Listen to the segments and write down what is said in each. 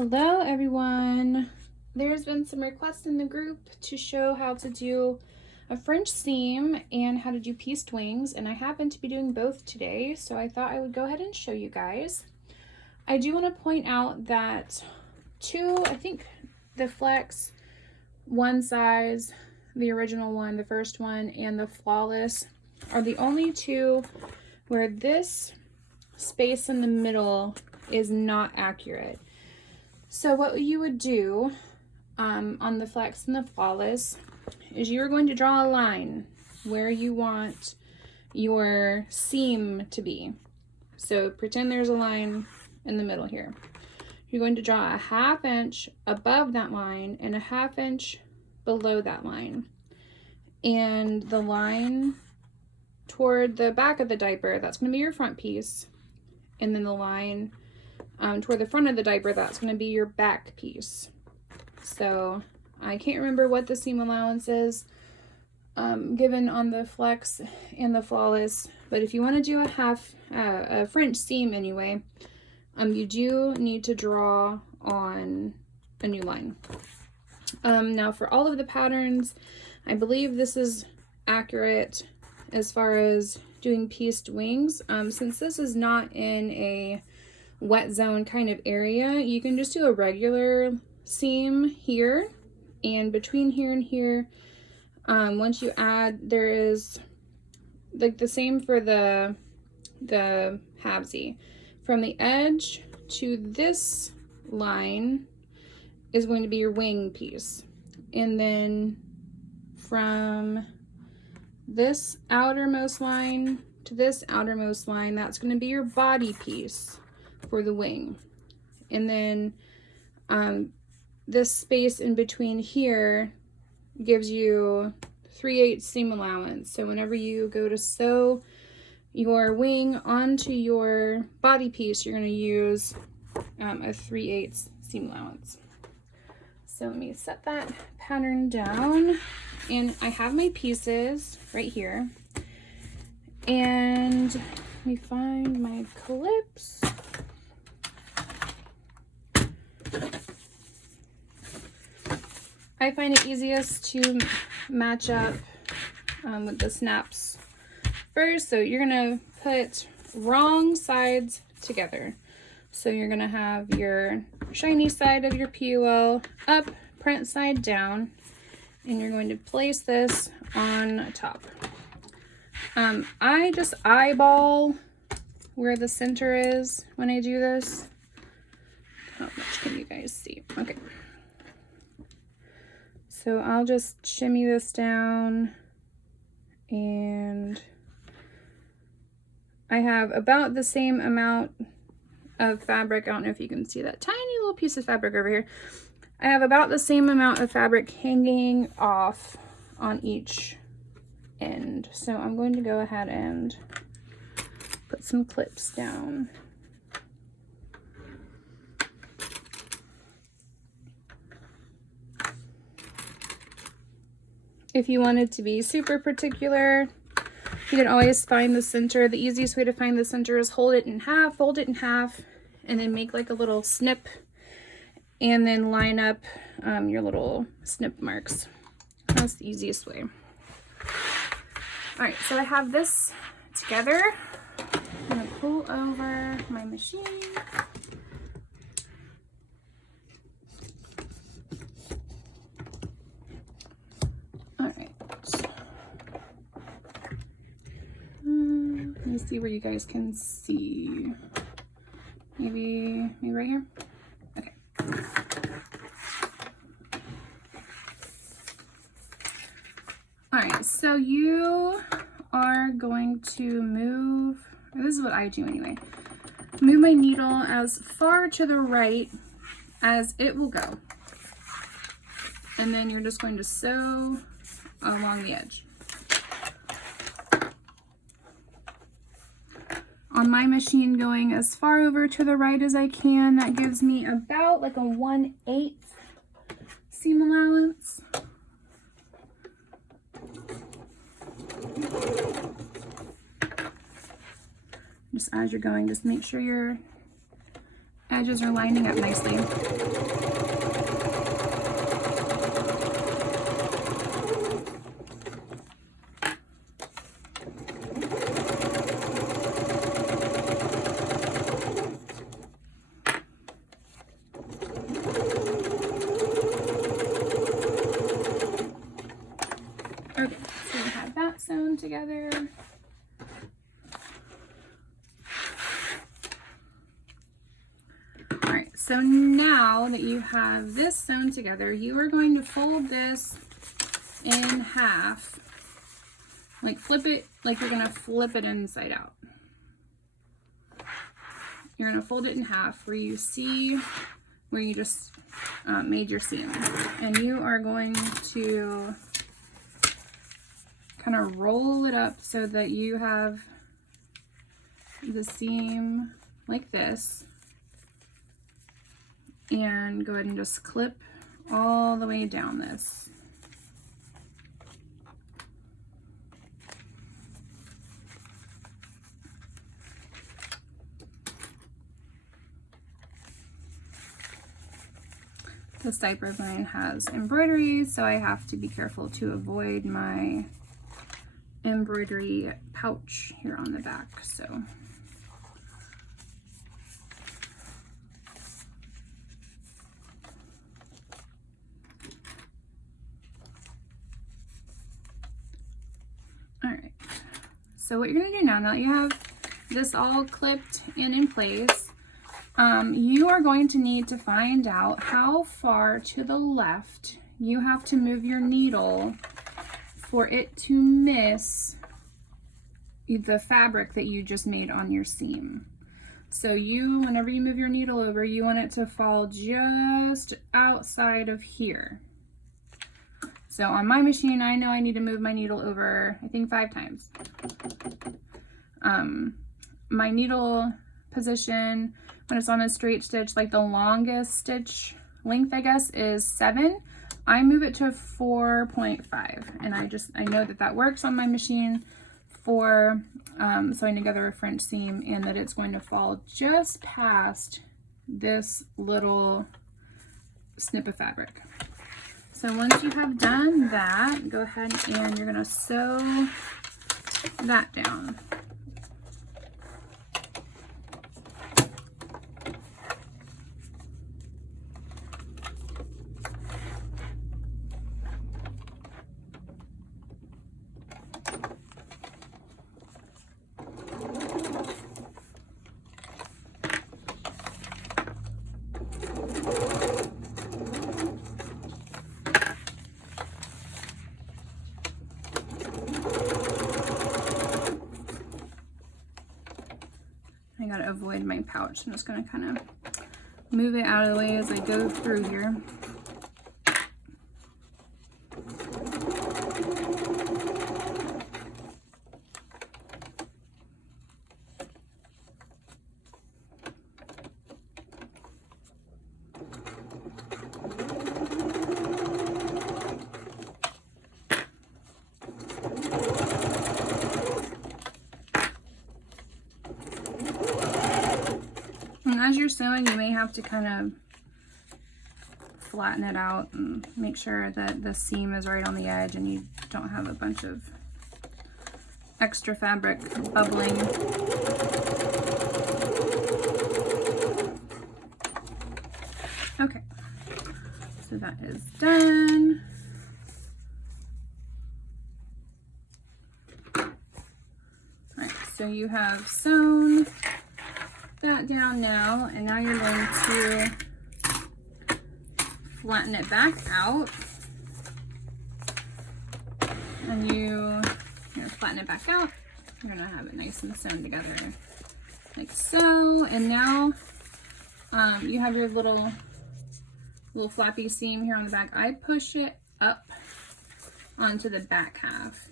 Hello everyone. There's been some requests in the group to show how to do a French seam and how to do pieced wings, and I happen to be doing both today, so I thought I would go ahead and show you guys. I do want to point out that I think the Flex, one size, the original one, the first one, and the Flawless are the only two where this space in the middle is not accurate. So what you would do on the Flex and the Flawless is you're going to draw a line where you want your seam to be. So pretend there's a line in the middle here. You're going to draw a 1/2 inch above that line and a 1/2 inch below that line. And the line toward the back of the diaper, that's going to be your front piece. And then the line toward the front of the diaper, that's going to be your back piece. So I can't remember what the seam allowance is given on the Flex and the Flawless, but if you want to do a French seam anyway, you do need to draw on a new line. Now for all of the patterns, I believe this is accurate as far as doing pieced wings. Since this is not in a wet zone kind of area, you can just do a regular seam here, and between here and here, once you add, there is like the same for the halvesy. From the edge to this line is going to be your wing piece, and then from this outermost line to this outermost line, that's going to be your body piece for the wing. And then this space in between here gives you 3/8 seam allowance. So whenever you go to sew your wing onto your body piece, you're going to use a 3/8 seam allowance. So let me set that pattern down, and I have my pieces right here, and let me find my clips. I find it easiest to match up with the snaps first. So you're gonna put wrong sides together. So you're gonna have your shiny side of your PUL up, print side down, and you're going to place this on top. I just eyeball where the center is when I do this. How much can you guys see? Okay. So I'll just shimmy this down, and I have about the same amount of fabric. I don't know if you can see that tiny little piece of fabric over here. I have about the same amount of fabric hanging off on each end. So I'm going to go ahead and put some clips down. If you wanted to be super particular, you can always find the center. The easiest way to find the center is hold it in half, fold it in half, and then make like a little snip, and then line up your little snip marks. That's the easiest way. All right, so I have this together. I'm gonna pull over my machine. Let me see where you guys can see. Maybe right here? Okay. All right, so you are going to move, this is what I do anyway, move my needle as far to the right as it will go. And then you're just going to sew along the edge. On my machine, going as far over to the right as I can, that gives me about like a 1/8 seam allowance. Just as you're going, just make sure you're edges are lining up nicely. Okay, so we have that sewn together. All right, so now that you have this sewn together, you are going to fold this in half, like flip it, like you're gonna flip it inside out. You're gonna fold it in half where you see where you just made your seam, and you are going to kind of roll it up so that you have the seam like this, and go ahead and just clip all the way down this. This diaper of mine has embroidery, so I have to be careful to avoid my embroidery pouch here on the back. So all right, so what you're going to do now that you have this all clipped and in place, you are going to need to find out how far to the left you have to move your needle for it to miss the fabric that you just made on your seam. So whenever you move your needle over, you want it to fall just outside of here. So on my machine, I know I need to move my needle over, I think 5 times. My needle position, when it's on a straight stitch, like the longest stitch length, I guess, is 7. I move it to 4.5, and I know that that works on my machine for sewing together a French seam, and that it's going to fall just past this little snip of fabric. So once you have done that, go ahead and you're going to sew that down. I gotta avoid my pouch. I'm just gonna kind of move it out of the way as I go through here. And as you're sewing, you may have to kind of flatten it out and make sure that the seam is right on the edge and you don't have a bunch of extra fabric bubbling. Okay, so that is done. All right, so you have sewn that down now, and now you're going to flatten it back out, and you're gonna flatten it back out. You're gonna have it nice and sewn together like so. And now you have your little flappy seam here on the back. I push it up onto the back half.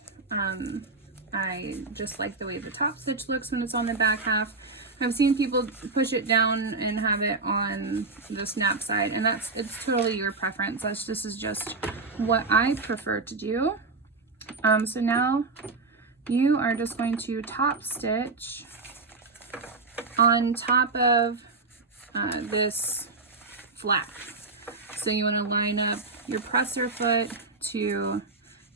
I just like the way the top stitch looks when it's on the back half. I've seen people push it down and have it on the snap side, and it's totally your preference. This is just what I prefer to do. So now you are just going to top stitch on top of this flap. So you want to line up your presser foot to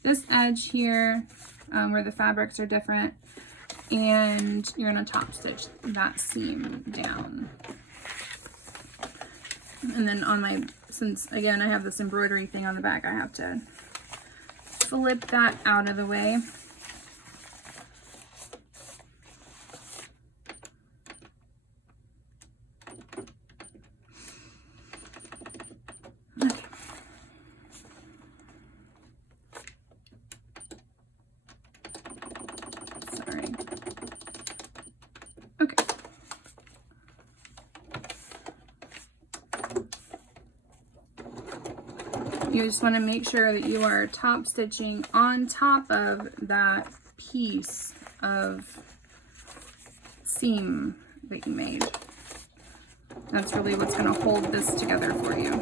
this edge here, where the fabrics are different, and you're going to top stitch that seam down. And then on my, since again I have this embroidery thing on the back, I have to flip that out of the way. You just want to make sure that you are top stitching on top of that piece of seam that you made. That's really what's going to hold this together for you.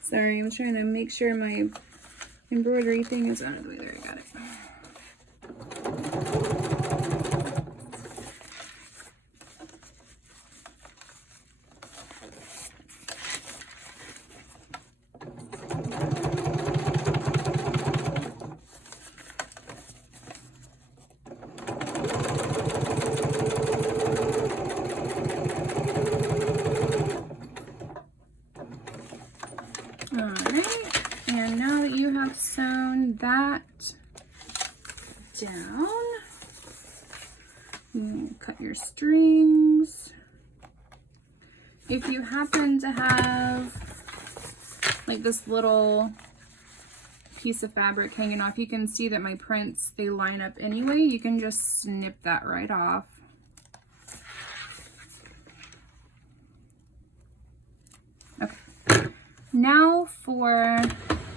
Sorry, I'm trying to make sure my embroidery thing is out of the way. There, I got it. Sewn that down. You cut your strings. If you happen to have like this little piece of fabric hanging off, you can see that my prints, they line up anyway. You can just snip that right off. Okay. Now for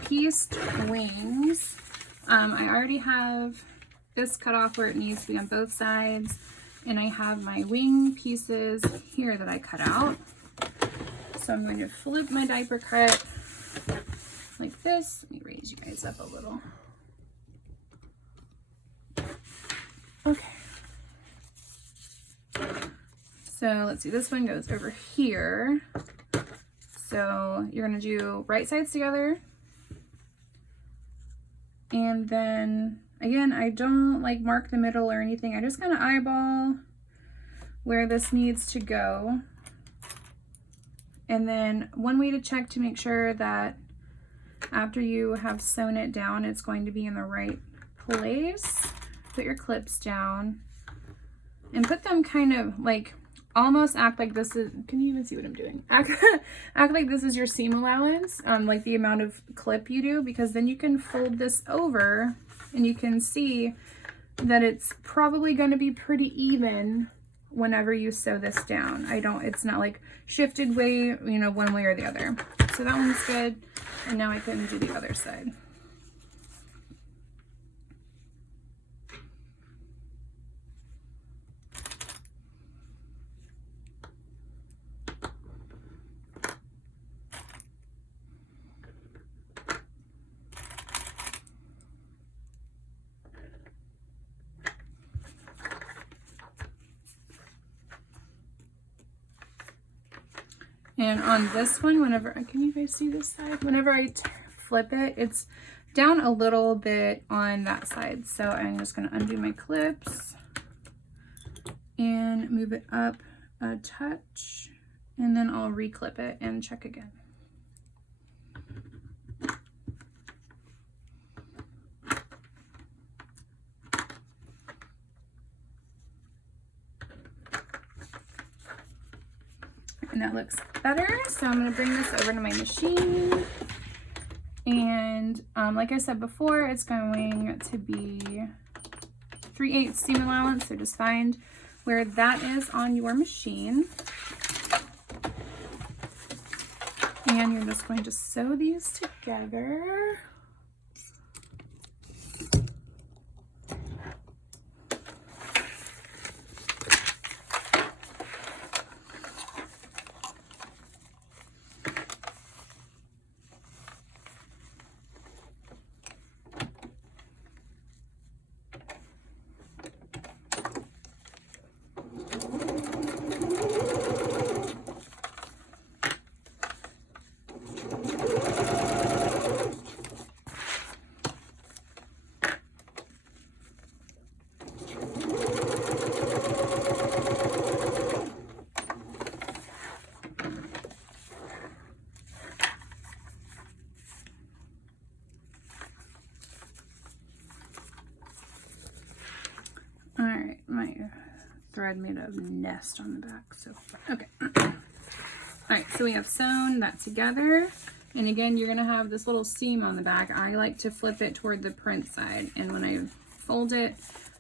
pieced wings. I already have this cut off where it needs to be on both sides, and I have my wing pieces here that I cut out. So I'm going to flip my diaper cut like this. Let me raise you guys up a little. Okay. So let's see, this one goes over here. So you're going to do right sides together. And then, again, I don't like mark the middle or anything. I just kind of eyeball where this needs to go. And then one way to check to make sure that after you have sewn it down, it's going to be in the right place. Put your clips down and put them kind of like, almost act like this is, can you even see what I'm doing? Act like this is your seam allowance, like the amount of clip you do, because then you can fold this over and you can see that it's probably going to be pretty even whenever you sew this down. It's not like shifted way, you know, one way or the other. So that one's good. And now I can do the other side. And on this one, whenever, can you guys see this side? Whenever I flip it, it's down a little bit on that side. So I'm just gonna undo my clips and move it up a touch, and then I'll reclip it and check again. And that looks better. So I'm going to bring this over to my machine. And like I said before, it's going to be 3/8 seam allowance. So just find where that is on your machine. And you're just going to sew these together. thread made a nest on the back. So, okay. All right, so we have sewn that together. And again, you're gonna have this little seam on the back. I like to flip it toward the print side. And when I fold it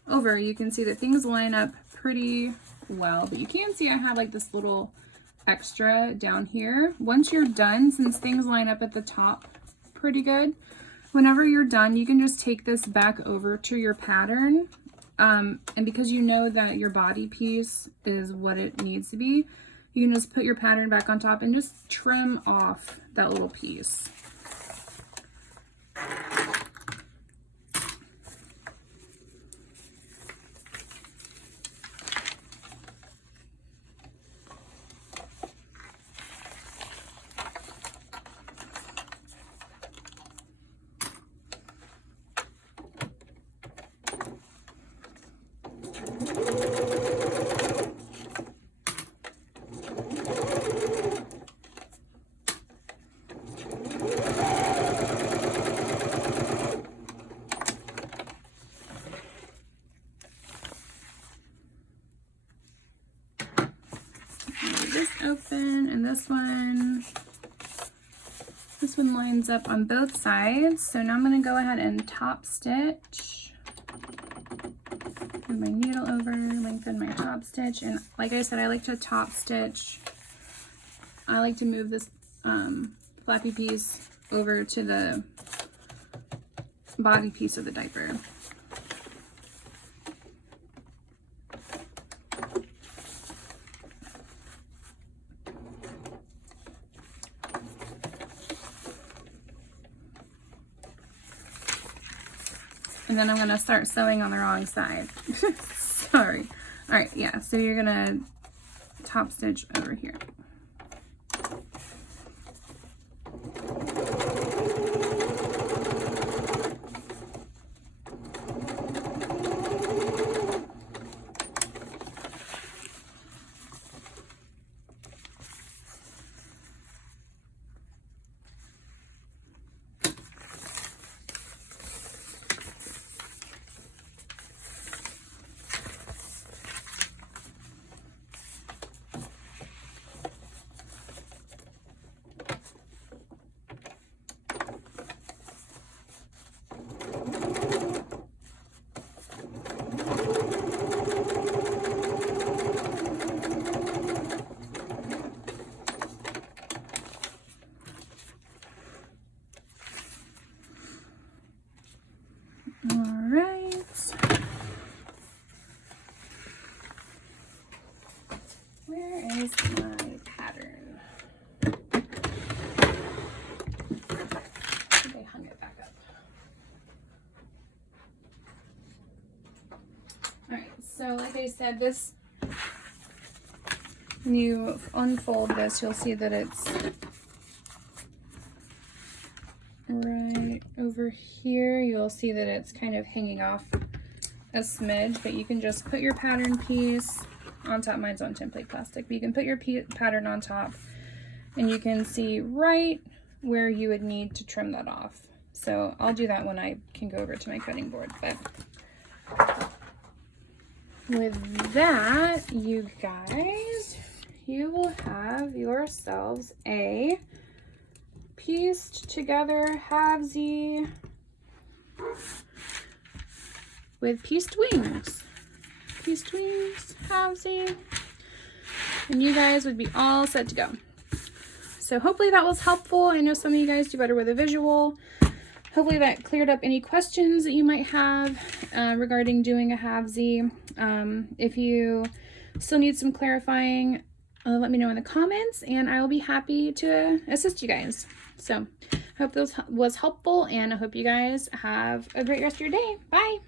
over, you can see that things line up pretty well. But you can see I have like this little extra down here. Once you're done, since things line up at the top pretty good, whenever you're done, you can just take this back over to your pattern. And because you know that your body piece is what it needs to be, you can just put your pattern back on top and just trim off that little piece. Open, and this one lines up on both sides. So now I'm going to go ahead and top stitch. Move my needle over, lengthen my top stitch, and like I said, I like to top stitch. I like to move this flappy piece over to the body piece of the diaper. And then I'm going to start sewing on the wrong side. Sorry. All right, yeah, so you're going to top stitch over here. Where is my pattern? I think I hung it back up. Alright, so like I said, this, when you unfold this, you'll see that it's right over here. You'll see that it's kind of hanging off a smidge, but you can just put your pattern piece on top. Mine's on template plastic, but you can put your pattern on top and you can see right where you would need to trim that off. So I'll do that when I can go over to my cutting board. But with that, you guys, you will have yourselves a pieced together halvesy with pieced wings. Pieced wings, halvesy, and you guys would be all set to go. So hopefully that was helpful. I know some of you guys do better with a visual. Hopefully that cleared up any questions that you might have regarding doing a halvesy. If you still need some clarifying, let me know in the comments and I will be happy to assist you guys. So I hope this was helpful and I hope you guys have a great rest of your day. Bye.